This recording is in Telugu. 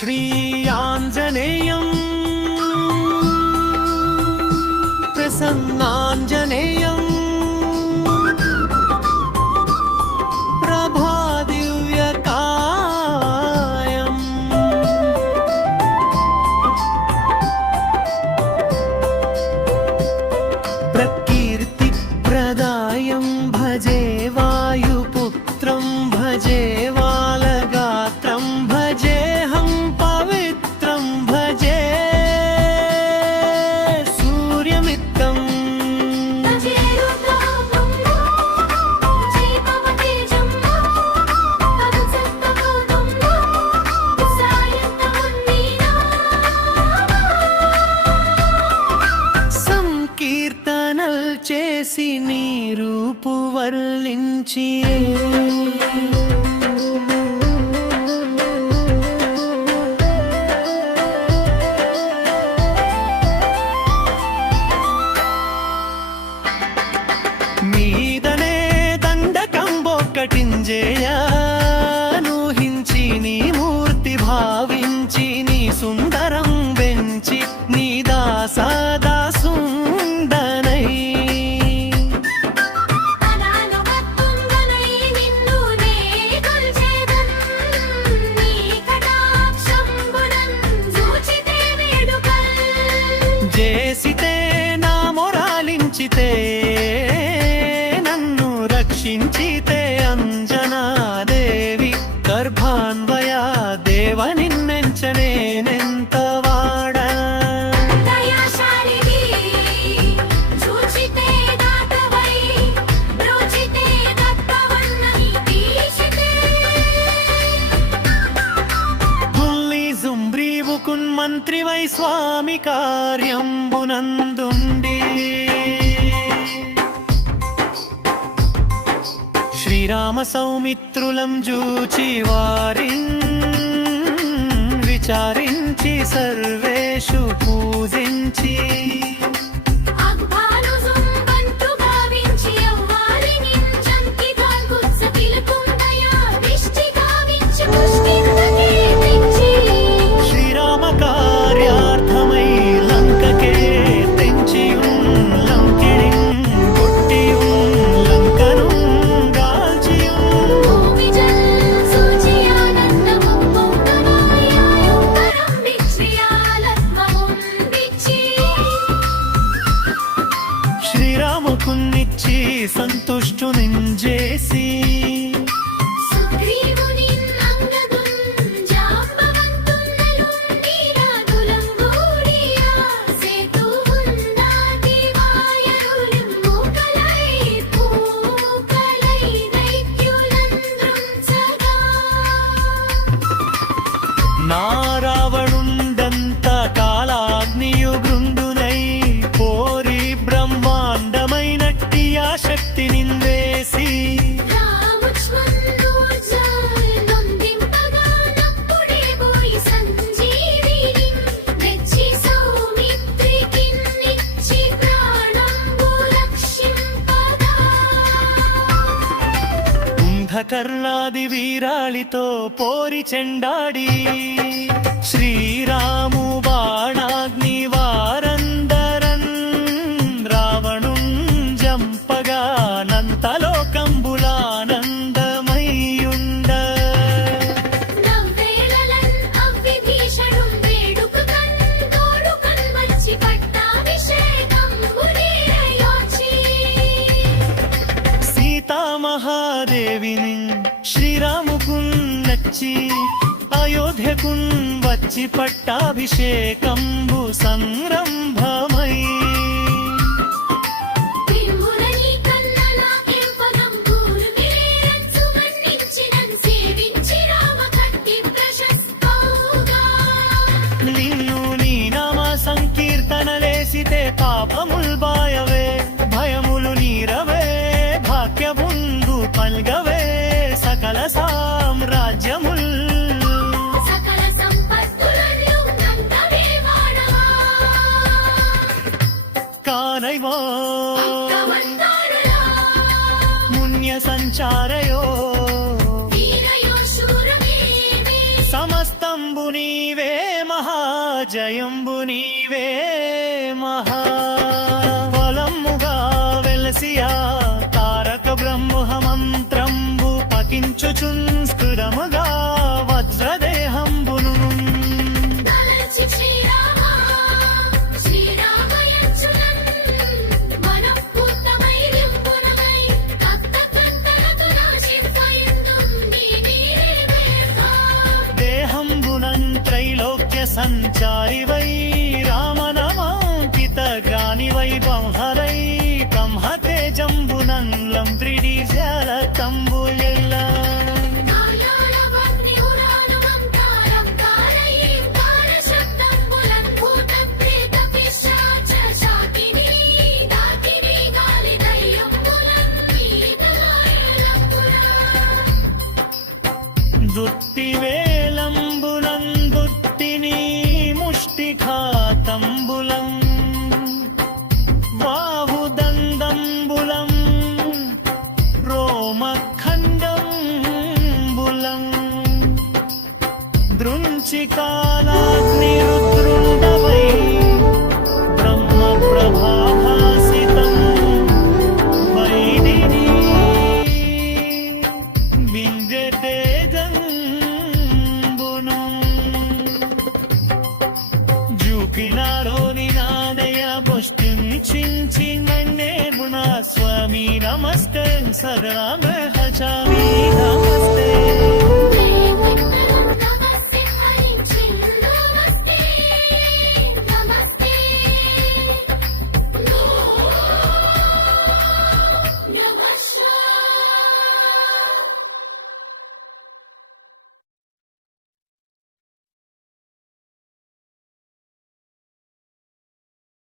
श्री आञ्जनेयम् प्रसन्नाञ्जनेयम् प्रभादिव्यकायम् प्रकीर्तिप्रदायं भजे वायुपुत्रं भजे वालगात्रं भजेऽहं पवित्रं भजे सूर्यमित्रम् సంకీర్తనల్ చేసి నీ రూపు వర్ణించి మీదనే దండకంబొక్కటింజేయనూహించి నీ మూర్తి భావించి నీ సుందరం వెంచి నీ దాసదాసుండనై చేసితే నా మొరాలించితే నన్ను రక్షించితే అంజనాదేవి గర్భాన్వయ దేవ నిన్నెంచనేనెంత వాడ గుల్లి జుంబ్రీవుకున్ మంత్రివై స్వామి కార్యంబునందుండి శ్రీరామ సౌమిత్రులం జూచి వారిన్ విచారించి సర్వేషు పూజించి శ్రీరామ కార్యార్థమై లంకకే తెంచియున్ లంకిణిన్ కొట్టియున్ లంకను శ్రీరాముకున్నిచ్చి సంతుష్టునింజేసి నా రావణుండంత కాలాగ్నియు గృండునై పోరి బ్రహ్మాండమైనట్టి ఆ శక్తి నిందేసి కుంభకర్ణాది వీరాళితో పోరి చెండాడి శ్రీరాము బాణాగ్ని వారందరన్ రావణున్ జంపగా నంతలోకంబులానందమయ్యుండ సీతామహాదేవిని శ్రీరాముకున్ నచ్చి అయోధ్యకున్ వచ్చి పట్టాభిషేకంబు సంరంభమై నిన్ను నీ నామ సంకీర్తనలేసితే పాపముల్ బాయవే భయములు నీరవే భాగ్యబుందు పల్గవే సకల సామ్రాజ్యముల్ చూచుచున్ స్ఫురముగా వజ్రదేహంబును దళచి శ్రీరామ శ్రీరామయచ్యుతన్ మనఃపూర్ణమై దింపునమై భక్త కంటరతు నాశింపయుందుం నీరే వేగా దేహంబునన్ త్రైలోక్య సంచారివై రామనమాంకిత జ్ఞానివై బంహరై కంహతే జంబునంలం త్రిడి జాల కంబుయెల్ల నాయాల వగ్ని ఉరాలు మంతారం కారయీం కార శబ్దంబులన్ భూత ప్రేత పిశాచ శాకిని దాకిని గాలి దయ్యంబులన్ ఈతగాయలంబులా దుత్తివేలంబునం దుత్తిని ముష్టిఘాతంబులం బాహుదందంబులం రోమఖండంబులం దృంచికాలాగ్నిరుద్రుండవై బ్రహ్మ ప్రభాభాసితం వైదిని వింజతే జంబును జూపినారోని నాదయ పుష్టించి నన్నే గుణ స్వామి నమస్తే సదరామ హచా